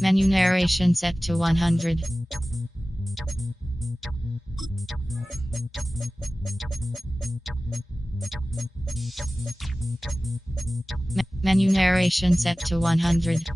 Menu narration set to 100. Menu narration set to 100.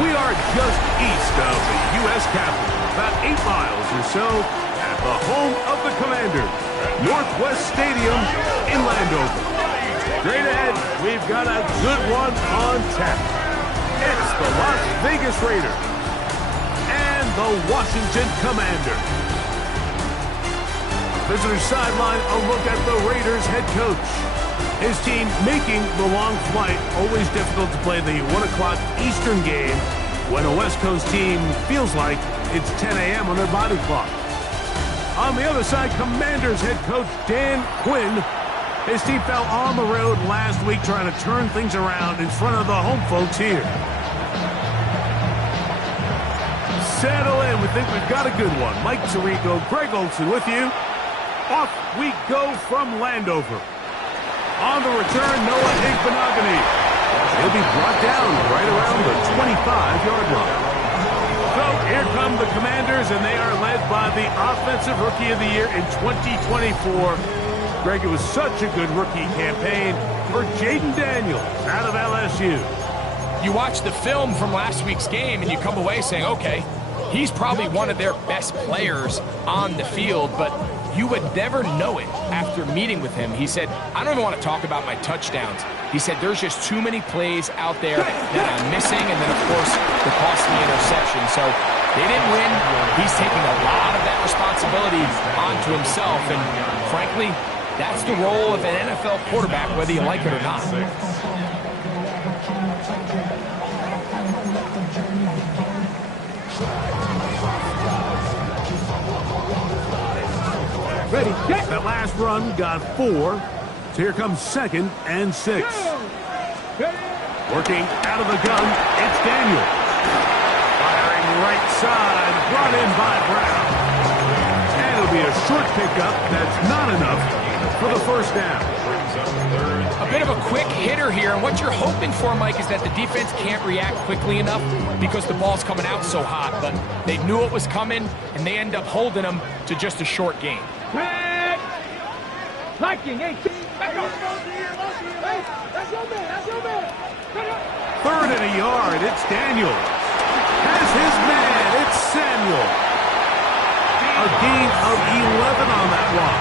We are just east of the U.S. Capitol, about 8 miles or so, at the home of the Commanders, Northwest Stadium in Landover. Straight ahead, we've got a good one on tap. It's the Las Vegas Raiders and the Washington Commanders. Visitor sideline, a look at the Raiders head coach. His team making the long flight, always difficult to play the 1 o'clock Eastern game when a West Coast team feels like it's 10 a.m. on their body clock. On the other side, Commanders head coach Dan Quinn. His team fell on the road last week trying to turn things around in front of the home folks here. Settle in. We think we've got a good one. Mike Tirico, Greg Olsen with you. Off we go from Landover. On the return, Noah Igbenogany. He'll be brought down right around the 25-yard line. So here come the Commanders, and they are led by the Offensive Rookie of the Year in 2024. Greg, it was such a good rookie campaign for Jaden Daniels out of LSU. You watch the film from last week's game, and you come away saying, okay, he's probably one of their best players on the field, but you would never know it after meeting with him. He said, I don't even want to talk about my touchdowns. He said, there's just too many plays out there that I'm missing, and then, of course, the costly interception. So they didn't win. He's taking a lot of that responsibility onto himself, and frankly, that's the role of an NFL quarterback, whether you like it or not. Ready, get. That last run got 4. So here comes 2nd and 6. Working out of the gun, it's Daniels. Firing right side, brought in by Brown. And it'll be a short pickup that's not enough for the first down. A bit of a quick hitter here, and what you're hoping for, Mike, is that the defense can't react quickly enough because the ball's coming out so hot, but they knew it was coming, and they end up holding them to just a short gain. Liking, hey, Third and a yard, it's Daniels. Has his man, it's Samuel. A gain of 11 on that one.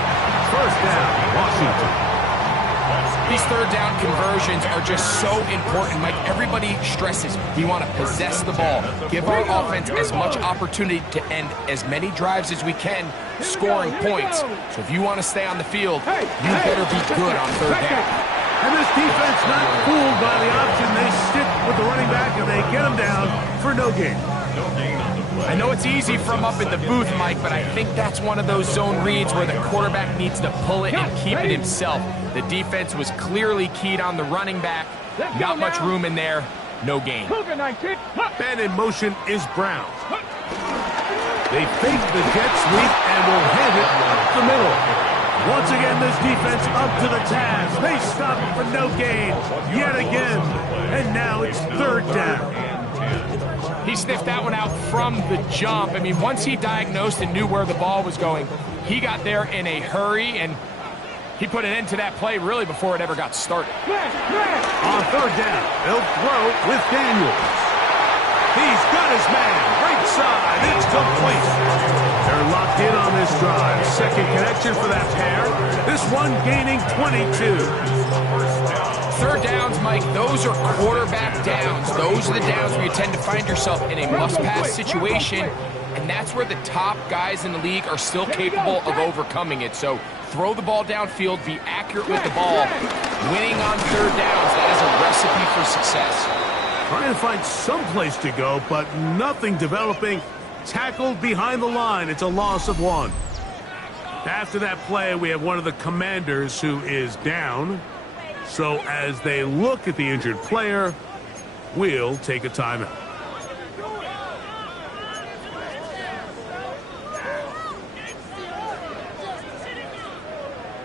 First down, Washington. These third down conversions are just so important, Mike. Everybody stresses we want to possess the ball, give our offense as much opportunity to end as many drives as we can, scoring points. So if you want to stay on the field, you better be good on third down. And this defense not fooled by the option. They stick with the running back and they get him down for no gain. I know it's easy from up in the booth, Mike, but I think that's one of those zone reads where the quarterback needs to pull it and keep it himself. The defense was clearly keyed on the running back. Not much room in there. No gain. Man in motion is Brown. They fake the jet sweep and will hand it up the middle. Once again, this defense up to the task. They stop for no gain yet again. And now it's third down. He sniffed that one out from the jump. I mean, once he diagnosed and knew where the ball was going, he got there in a hurry, and he put an end to that play really before it ever got started. On third down, they'll throw with Daniels. He's got his man. Right side. It's complete. They're locked in on this drive. Second connection for that pair. This one gaining 22. Third downs, Mike, those are quarterback downs. Those are the downs where you tend to find yourself in a must-pass situation, and that's where the top guys in the league are still capable of overcoming it. So throw the ball downfield, be accurate with the ball. Winning on third downs, that is a recipe for success. Trying to find some place to go, but nothing developing. Tackled behind the line. It's a loss of 1. After that play, we have one of the Commanders who is down. So as they look at the injured player, we'll take a timeout.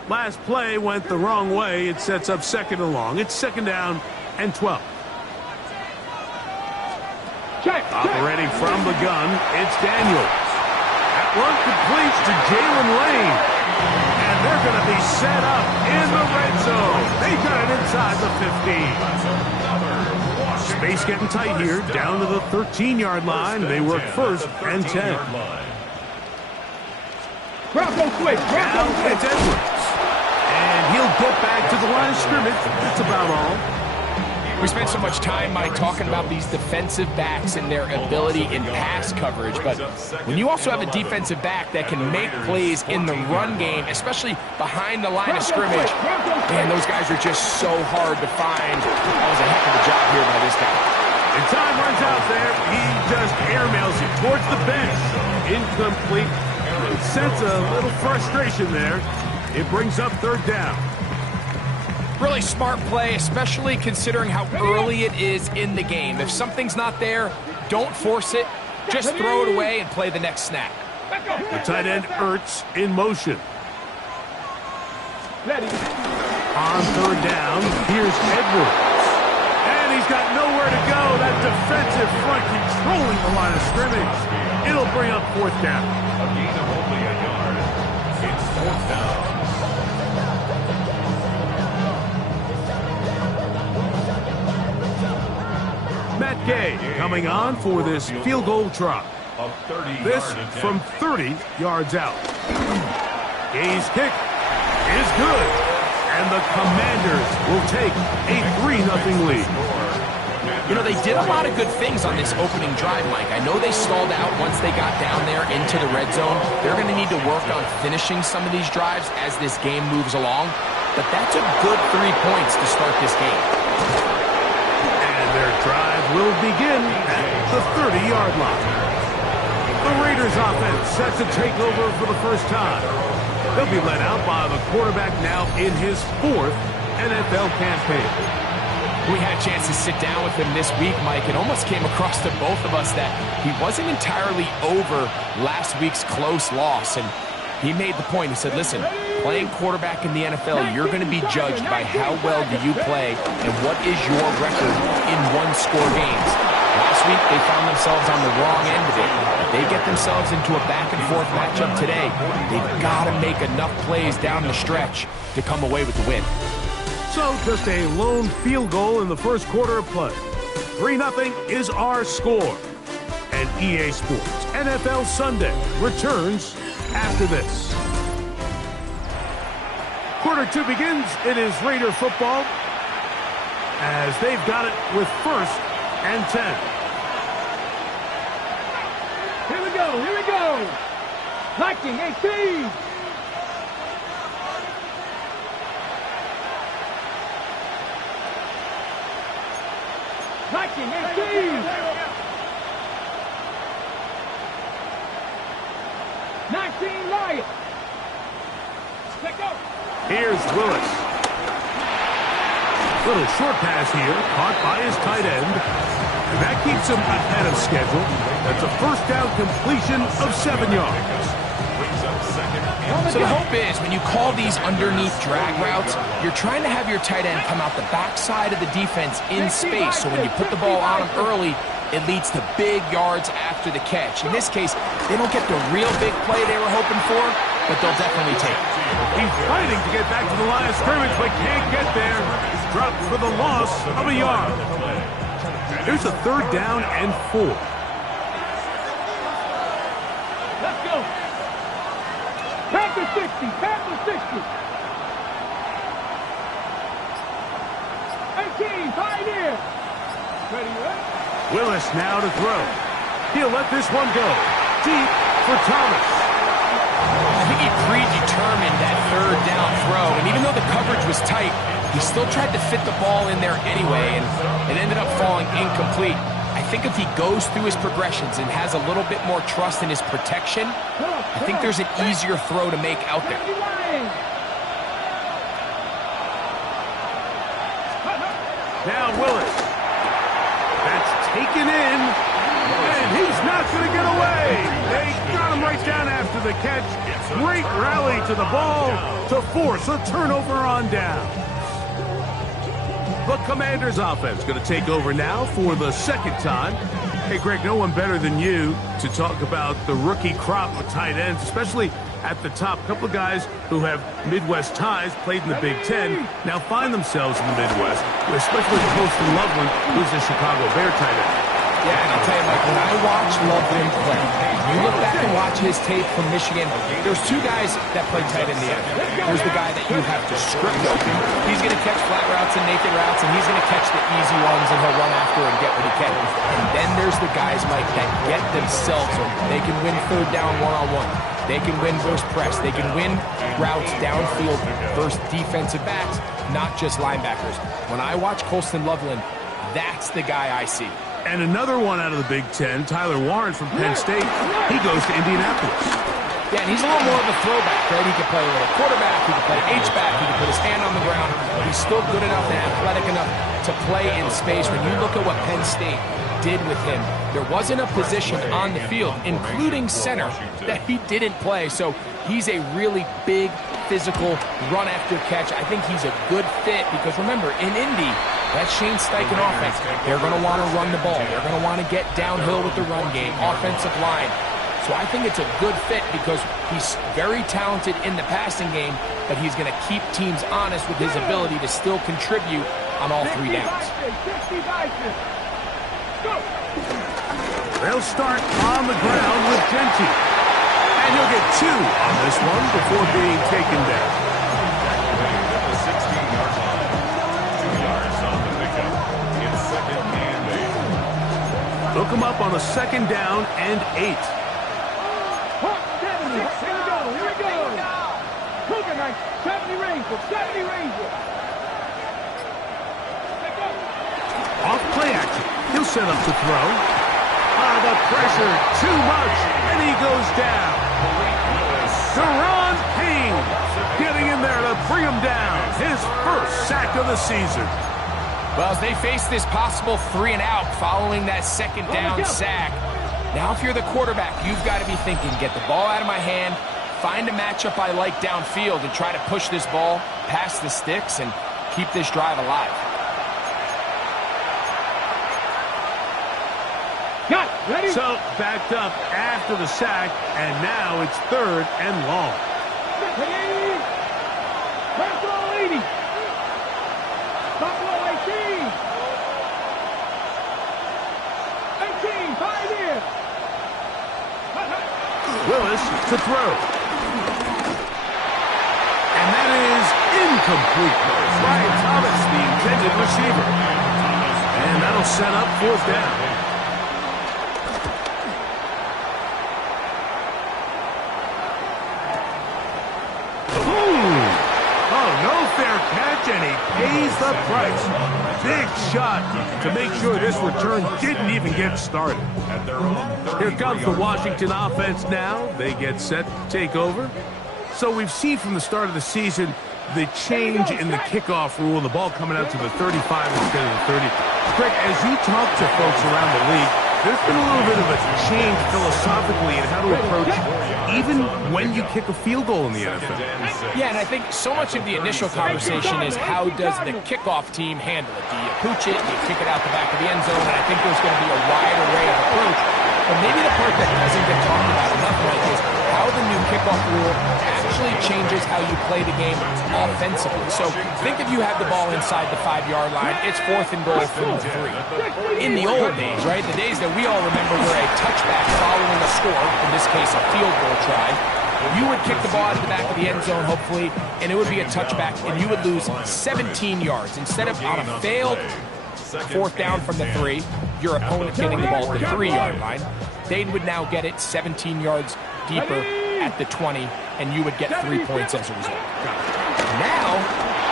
Last play went the wrong way. It sets up 2nd and long. It's 2nd down and 12. Operating from the gun, it's Daniels. That one completes to Jalen Lane. And they're going to be set up in the red zone. They got it inside the 15. Space getting tight here, down to the 13-yard line. They work 1st and 10. Now it's Edwards. And he'll get back to the line of scrimmage. That's about all. We spent so much time, Mike, talking about these defensive backs and their ability in pass coverage, but when you also have a defensive back that can make plays in the run game, especially behind the line of scrimmage, man, those guys are just so hard to find. That was a heck of a job here by this guy. And time runs out there. He just airmails it towards the bench. Incomplete. Sense a little frustration there. It brings up 3rd down. Really smart play, especially considering how early it is in the game. If something's not there, don't force it. Just throw it away and play the next snap. The tight end Ertz in motion. On 3rd down, here's Edwards. And he's got nowhere to go. That defensive front controlling the line of scrimmage. It'll bring up 4th down. A gain of only a yard. It's 4th down. Matt Gay coming on for this field goal try. This from 30 yards out. Gay's kick is good. And the Commanders will take a 3-0 lead. You know, they did a lot of good things on this opening drive, Mike. I know they stalled out once they got down there into the red zone. They're going to need to work on finishing some of these drives as this game moves along. But that's a good 3 points to start this game. Their drive will begin at the 30-yard line. The Raiders offense set to take over for the first time. They'll be led out by the quarterback now in his 4th NFL campaign. We had a chance to sit down with him this week, Mike. It almost came across to both of us that he wasn't entirely over last week's close loss. And he made the point. He said, listen, playing quarterback in the NFL, you're going to be judged by how well do you play and what is your record in one-score games. Last week, they found themselves on the wrong end of it. They get themselves into a back-and-forth matchup today. They've got to make enough plays down the stretch to come away with the win. So just a lone field goal in the first quarter of play. 3-0 is our score. And EA Sports NFL Sunday returns after this. Quarter 2 begins. It is Raider football as they've got it with 1st and 10. Here we go. Viking 18. Viking 18. 19 Riot. Let's go. Here's Willis. Little short pass here, caught by his tight end. And that keeps him ahead of schedule. That's a 1st down completion of 7 yards. So the hope is when you call these underneath drag routes, you're trying to have your tight end come out the backside of the defense in space. So when you put the ball on him early, it leads to big yards after the catch. In this case, they don't get the real big play they were hoping for, but they'll definitely take it. He's fighting to get back to the line of scrimmage, but can't get there. He's dropped for the loss of a yard. Here's a 3rd down and 4. Let's go. Panther 60. Panther 60. 18. Pioneer. Ready? Willis now to throw. He'll let this one go. Deep for Thomas. I think he predetermined that 3rd down throw, and even though the coverage was tight, he still tried to fit the ball in there anyway, and It ended up falling incomplete. I think if he goes through his progressions and has a little bit more trust in his protection, I think there's an easier throw to make out there. Now Willis. That's taken in. And he's not going to get away. They got him right down after the catch. Great rally to the ball to force a turnover on down. The Commanders offense going to take over now for the second time. Hey, Greg, no one better than you to talk about the rookie crop of tight ends, especially at the top. A couple of guys who have Midwest ties, played in the Big Ten, now find themselves in the Midwest, especially Colston Loveland, who's a Chicago Bear tight end. Yeah, and I'll tell you, Mike, when I watch Loveland play, you look back and watch his tape from Michigan, there's two guys that play tight in the end. There's the guy that you have to script open. He's going to catch flat routes and naked routes, and he's going to catch the easy ones, and he'll run after and get what he can. And then there's the guys, Mike, that get themselves open. They can win third down one-on-one. They can win versus press. They can win routes downfield versus defensive backs, not just linebackers. When I watch Colston Loveland, that's the guy I see. And another one out of the Big Ten, Tyler Warren from Penn State. He goes to Indianapolis. Yeah, and he's a little more of a throwback, right? He can play a little quarterback, he can play H-back, he can put his hand on the ground. He's still good enough and athletic enough to play in space. When you look at what Penn State did with him, there wasn't a position on the field, including center, that he didn't play. So he's a really big, physical, run after catch. I think he's a good fit because remember, in Indy, that Shane Steichen offense, they're going to want to run the ball. They're going to want to get downhill with the run game, offensive line. So I think it's a good fit because he's very talented in the passing game, but he's going to keep teams honest with his ability to still contribute on all three downs. They'll start on the ground with Genty. And he'll get 2 on this one before being taken down. Look him up on a 2nd down and 8. Here we go. Cougar Knight, 70 Ranger, 70 Ranger. Off play action. He'll set up to throw. The pressure, too much, and he goes down. Deron Payne getting in there to bring him down. His first sack of the season. Well, as they face this possible 3-and-out following that 2nd down sack, now if you're the quarterback, you've got to be thinking, get the ball out of my hand, find a matchup I like downfield, and try to push this ball past the sticks and keep this drive alive. Got it. Ready? So, backed up after the sack, and now it's 3rd and long. Ready? Personal 80. Buffalo 18. 18, 5 here. Willis to throw. And that is incomplete. Brian Thomas, the intended receiver. And that'll set up 4th down. And he pays the price. Big shot to make sure this return didn't even get started. Here comes the Washington offense now. They get set to take over. So we've seen from the start of the season the change in the kickoff rule, the ball coming out to the 35 instead of the 30. Greg, as you talk to folks around the league, there's been a little bit of a change philosophically in how to approach even when you kick a field goal in the NFL. Yeah, and I think so much of the initial conversation is how does the kickoff team handle it? Do you pooch it? Do you kick it out the back of the end zone? And I think there's going to be a wide array of approach. But maybe the part that doesn't get talked about enough, Mike, is how the new kickoff rule actually changes how you play the game offensively. So think if you have the ball inside the 5-yard line, it's 4th and goal from the 3. In the old days, right, the days that we all remember were a touchback following a score, in this case a field goal try, you would kick the ball out of the back of the end zone, hopefully, and it would be a touchback, and you would lose 17 yards. Instead of on a failed 4th down from the 3, your opponent getting the ball at the 3-yard line, they would now get it 17 yards deeper at the 20, and you would get 3 points as a result. Now,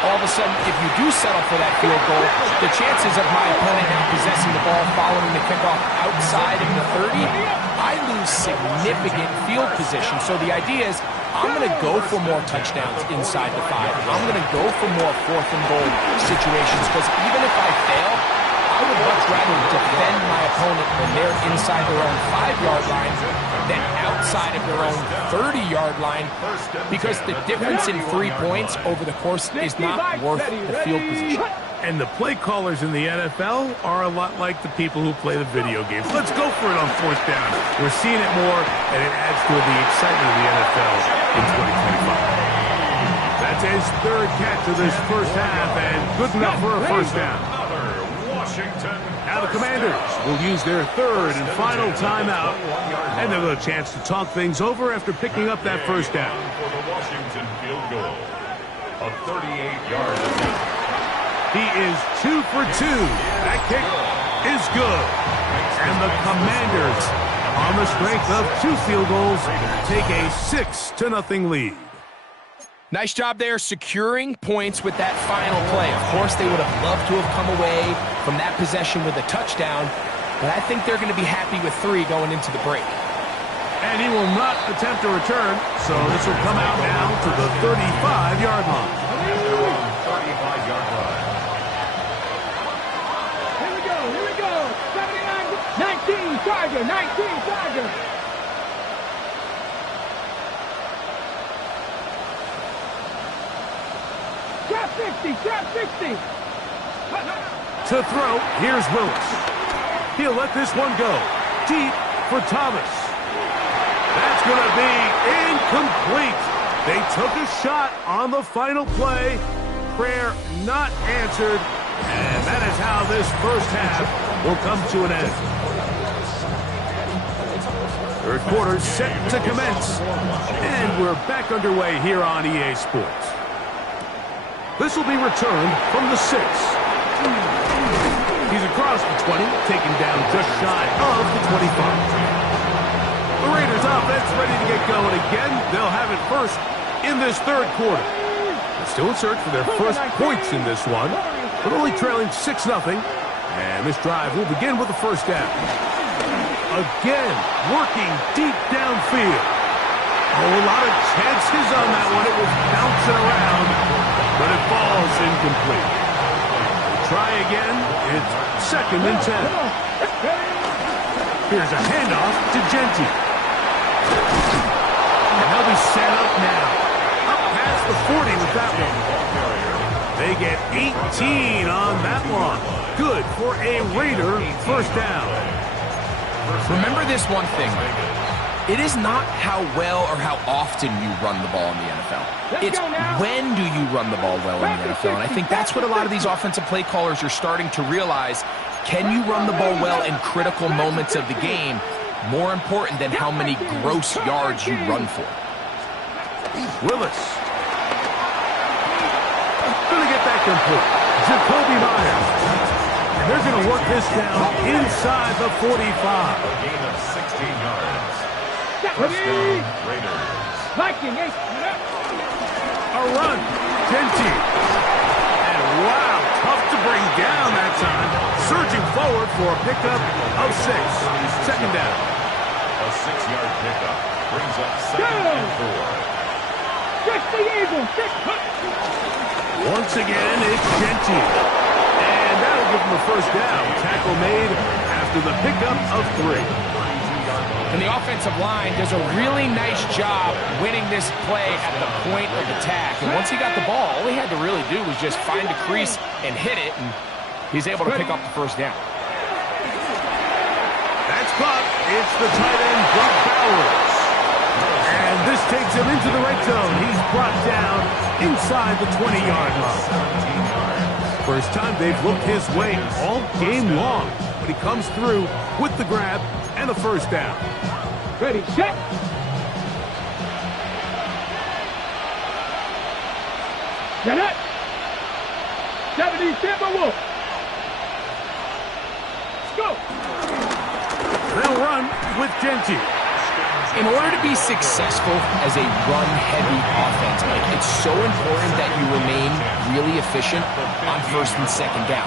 all of a sudden, if you do settle for that field goal, the chances of my opponent now possessing the ball following the kickoff outside of the 30, I lose significant field position. So the idea is, I'm going to go for more touchdowns inside the 5. I'm going to go for more 4th and goal situations, because even if I fail, I would much rather defend my opponent when they're inside their own 5-yard line than outside of their own 30-yard line, because the difference in 3 points over the course is not worth the field position. And the play callers in the NFL are a lot like the people who play the video games. Let's go for it on 4th down. We're seeing it more, and it adds to the excitement of the NFL in 2025. That's his 3rd catch of this first half, and good enough for a first down. Washington. Now the Commanders will use their 3rd and final timeout, and they'll have a chance to talk things over after picking up that first down. For the Washington field goal, a 38-yard attempt. He is 2 for 2. That kick is good. And the Commanders, on the strength of 2 field goals, take a 6-0 lead. Nice job there securing points with that final play. Of course, they would have loved to have come away from that possession with a touchdown, but I think they're going to be happy with 3 going into the break. And he will not attempt a return, so this will come out now to the 35-yard line. 35-yard line. Here we go. 79, 19 Charger, 19 Charger. Trap 60, trap 60. To throw, here's Willis. He'll let this one go. Deep for Thomas. That's going to be incomplete. They took a shot on the final play. Prayer not answered. And that is how this first half will come to an end. 3rd quarter set to commence. And we're back underway here on EA Sports. This will be returned from the 6. He's across the 20, taken down just shy of the 25. The Raiders offense ready to get going again. They'll have it first in this 3rd quarter. They're still in search for their first points in this one, but only trailing 6-0. And this drive will begin with the first down. Again, working deep downfield. Oh, a lot of chances on that one. It was bouncing around, but it falls incomplete. We'll try again. It's 2nd and 10. Here's a handoff to Genty. And they'll be set up now. Up past the 40 with that one. They get 18 on that one. Good for a Raider first down. Remember this one thing. It is not how well or how often you run the ball in the NFL. It's when do you run the ball well in the NFL. And I think that's what a lot of these offensive play callers are starting to realize. Can you run the ball well in critical moments of the game? More important than how many gross yards you run for. Willis. Going to get that complete. Jacoby Myers. And they're going to work this down inside the 45. A gain of 16 yards. First down, Raiders. Viking, A run. Genty. And wow, tough to bring down that time. Surging forward for a pickup of 6. 2nd down. A 6-yard pickup brings up 2nd and 4. 60 Eagles, 6. Once again, it's Genty. And that'll give him a first down. Tackle made after the pickup of 3. And the offensive line does a really nice job winning this play at the point of attack. And once he got the ball, all he had to really do was just find a crease and hit it, and he's able to pick up the first down. That's caught. It's the tight end, Brock Bowers. And this takes him into the red zone. He's brought down inside the 20-yard line. First time they've looked his way all game long, but he comes through with the grab and a first down. Ready, set. Get it. 70 Timberwolves. Go. They'll run with Genty. In order to be successful as a run-heavy offense, Mike, it's so important that you remain really efficient on first and second down.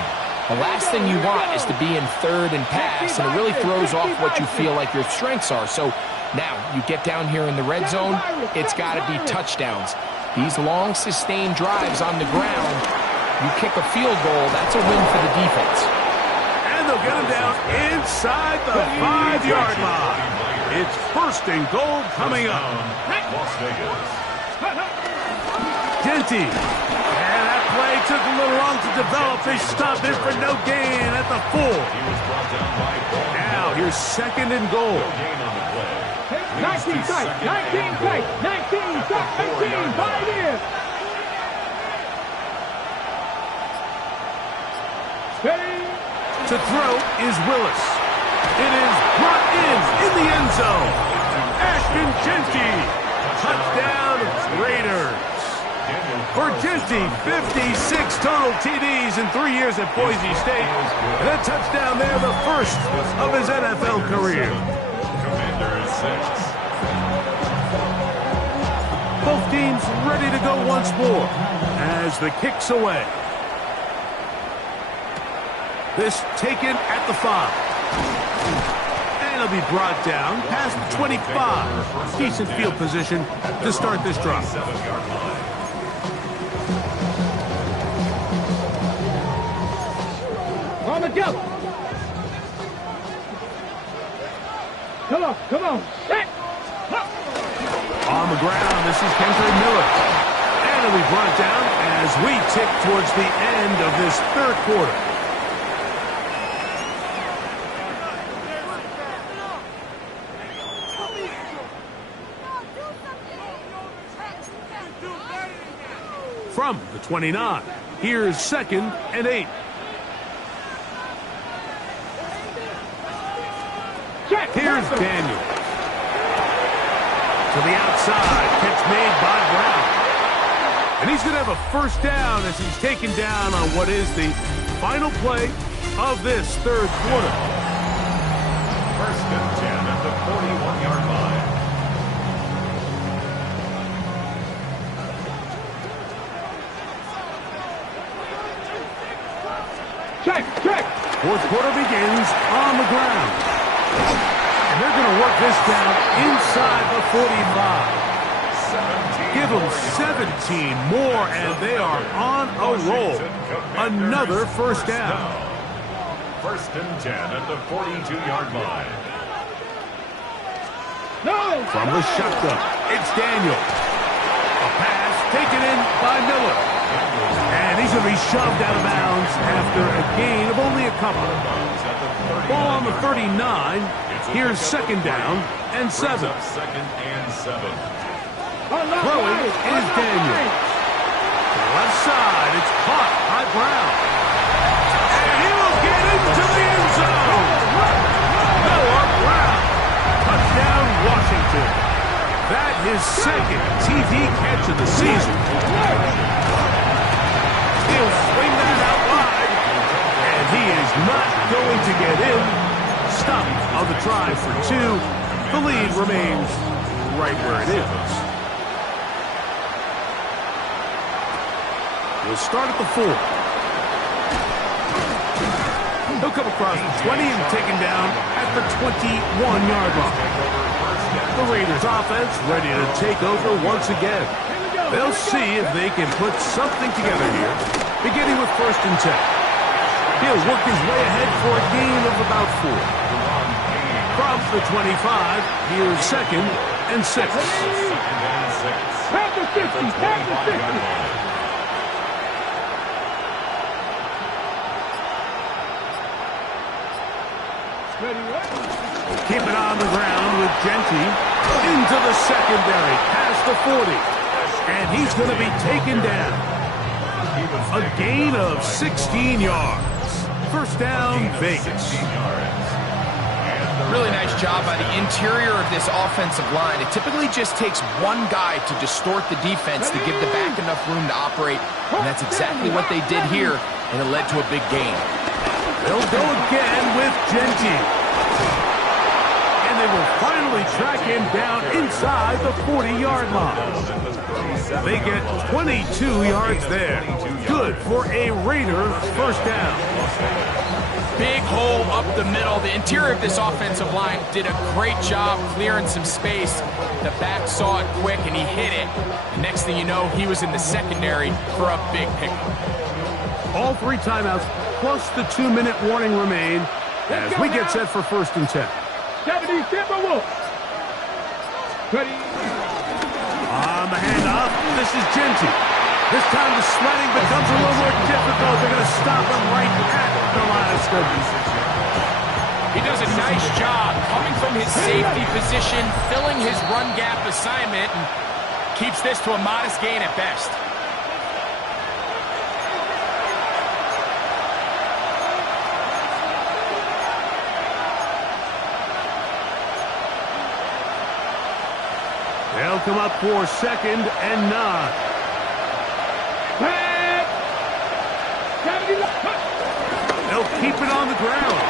The last thing you want is to be in third and pass, and it really throws off what you feel like your strengths are. So now you get down here in the red zone, it's got to be touchdowns. These long, sustained drives on the ground, you kick a field goal, that's a win for the defense. And they'll get him down inside the 5-yard line. It's first and goal coming up. Las Vegas. Genty. And that play took a little long to develop. They stopped it for no gain at the 4. He was brought down by Vaughn. Now here's second and goal. Gain on the play. 19 tight, 19 tight, 19 tight, 19, 5 in. Steady. To throw is Willis. It is brought in the end zone. Ashton Genty. Touchdown Raiders. For Genty, 56 total TDs in 3 years at Boise State. And a touchdown there, the first of his NFL career. Commanders 6. Both teams ready to go once more as the kick's away. This taken at the 5. And it'll be brought down past the 25. Decent field position to start this drive. 7-yard line. On the jump. Come on, set. On the ground, this is Kendrick Miller. And it'll be brought down as we tick towards the end of this third quarter. From the 29, here's second and 8. Here's Daniel. To the outside, catch made by Brown. And he's going to have a first down as he's taken down on what is the final play of this third quarter. First and 10 at the 41-yard line. Check. Fourth quarter begins on the ground. And they're going to work this down inside the 45. Give them 17 more, and they are on a roll. Another first down. First and 10 at the 42-yard line. No. From the shotgun, it's Daniel. A pass taken in by Miller. And he's going to be shoved out of bounds after a gain of only a couple. Ball on the 39. Here's second down and 7. Second and 7. Throwing is Daniel. To the left side, it's caught by Brown. And he will get into the end zone. Noah Brown. Touchdown, Washington. That his second TD catch of the season. He'll swing that out wide. And he is not going to get in. Stop on the try for 2. The lead remains right where it is. We'll start at the 4. He'll come across the 20 and taken down at the 21-yard line. The Raiders offense ready to take over once again. They'll see if they can put something together here, beginning with first and 10. He'll work his way ahead for a gain of about 4. From the 25, here's second and 6. Tap the 50. Keep it on the ground with Genty into the secondary, past the 40. And he's going to be taken down. A gain of 16 yards. First down, Vegas. Really nice job by the interior of this offensive line. It typically just takes one guy to distort the defense to give the back enough room to operate. And that's exactly what they did here, and it led to a big gain. They'll go again with Genty. And they will finally track him down inside the 40-yard line. They get 22 yards there. Good for a Raider first down. Big hole up the middle. The interior of this offensive line did a great job clearing some space. The back saw it quick, and he hit it. The next thing you know, he was in the secondary for a big pickup. All 3 timeouts plus the 2-minute warning remain as we get set for 1st and 10. 70, Timberwolves. Ready. On the handoff, this is Genty. This time the sledding becomes a little more difficult. They're going to stop him right at the line of scrimmage. He does a nice job coming from his safety position, filling his run gap assignment, and keeps this to a modest gain at best. They'll come up for 2nd and 9. They'll keep it on the ground.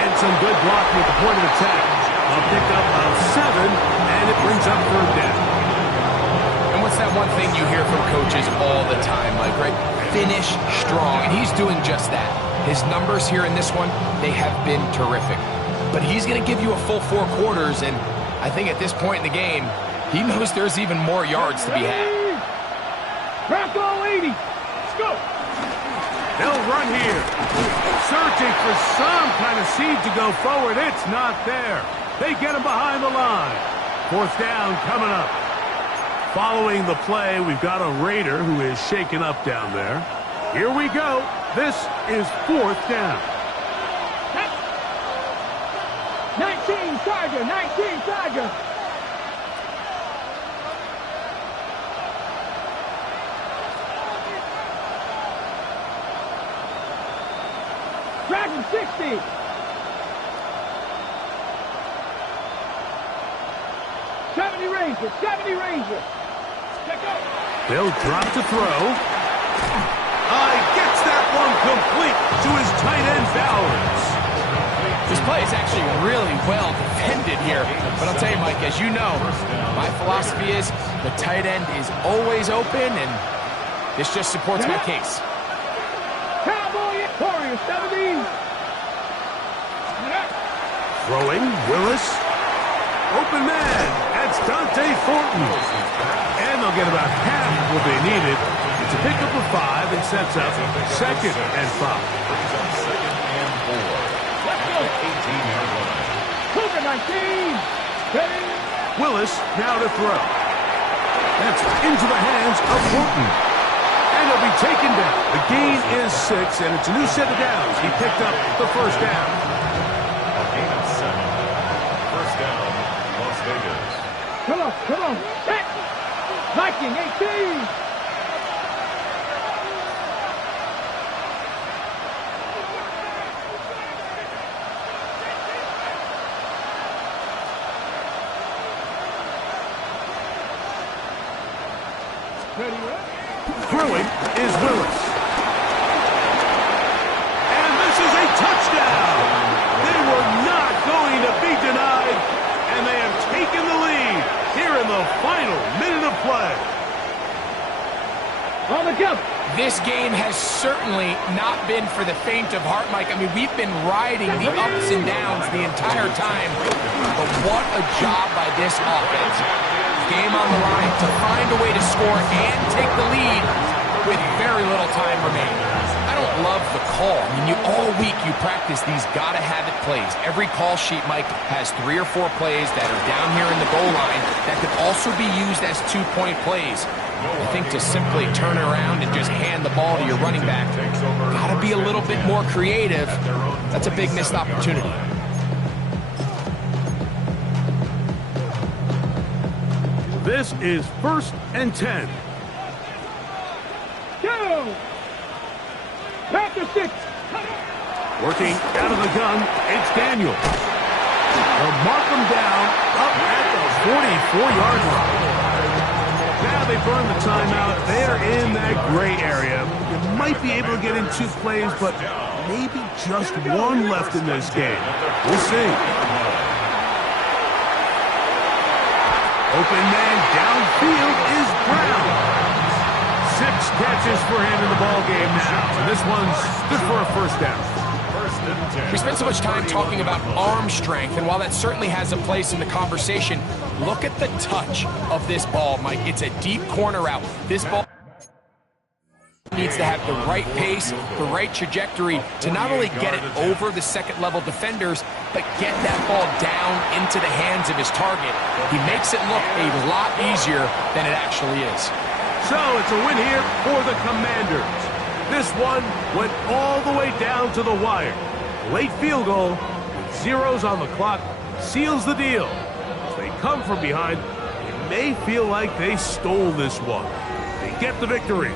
And some good blocking at the point of attack. A pickup of 7, and it brings up 3rd down. And what's that one thing you hear from coaches all the time, Mike, right? Finish strong, and he's doing just that. His numbers here in this one, they have been terrific. But he's going to give you a full 4 quarters, and I think at this point in the game, he knows there's even more yards to be had. Rocco 80. Let's go. They'll run here. Searching for some kind of seed to go forward. It's not there. They get him behind the line. 4th down coming up. Following the play, we've got a Raider who is shaken up down there. Here we go. This is 4th down. 19 Tiger, 19 Tiger. Dragon 60. Ranger, 70 Ranger. Check out. They'll drop to throw. He gets that one complete to his tight end, Bowers. This play is actually really well defended here. But I'll tell you, Mike, as you know, my philosophy is the tight end is always open, and this just supports my case. Cowboy Warrior 70. Throwing, Willis. Open man. That's Dante Thornton. And they'll get about half what they needed. It's a pickup of 5 and sets up 2nd and 5. Cougar 19. Ready. Willis now to throw. That's into the hands of Thornton. And he'll be taken down. The gain is 6, and it's a new set of downs. He picked up the 1st down. A gain of 7. First down, Las Vegas. Come on, come on. Back. Viking 18. Throwing is Willis. And this is a touchdown. They were not going to be denied, and they have taken the lead here in the final minute of play. On the jump. This game has certainly not been for the faint of heart, Mike. I mean, we've been riding the ups and downs the entire time, but what a job by this offense. Game on the line to find a way to score and take the lead with very little time remaining. I don't love the call. I mean, all week you practice these gotta-have-it plays. Every call sheet, Mike, has 3 or 4 plays that are down here in the goal line that could also be used as 2-point plays. I think to simply turn it around and just hand the ball to your running back, gotta be a little bit more creative. That's a big missed opportunity. This is 1st and 10. Go. Panther 6. Working out of the gun, it's Daniel. They'll mark him down up at the 44-yard line. Now they burn the timeout. They're in that gray area. They might be able to get in 2 plays, but maybe just 1 left in this game. We'll see. Open man downfield is Brown. 6 catches for him in the ball game now. And this one's good for a first down. We spent so much time talking about arm strength, and while that certainly has a place in the conversation, look at the touch of this ball, Mike. It's a deep corner out. This ball needs to have the right pace, the right trajectory to not only get it over the second-level defenders, but get that ball down into the hands of his target. He makes it look a lot easier than it actually is. So it's a win here for the Commanders. This one went all the way down to the wire. Late field goal, with zeros on the clock, seals the deal. As they come from behind, it may feel like they stole this one. They get the victory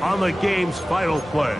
on the game's final play.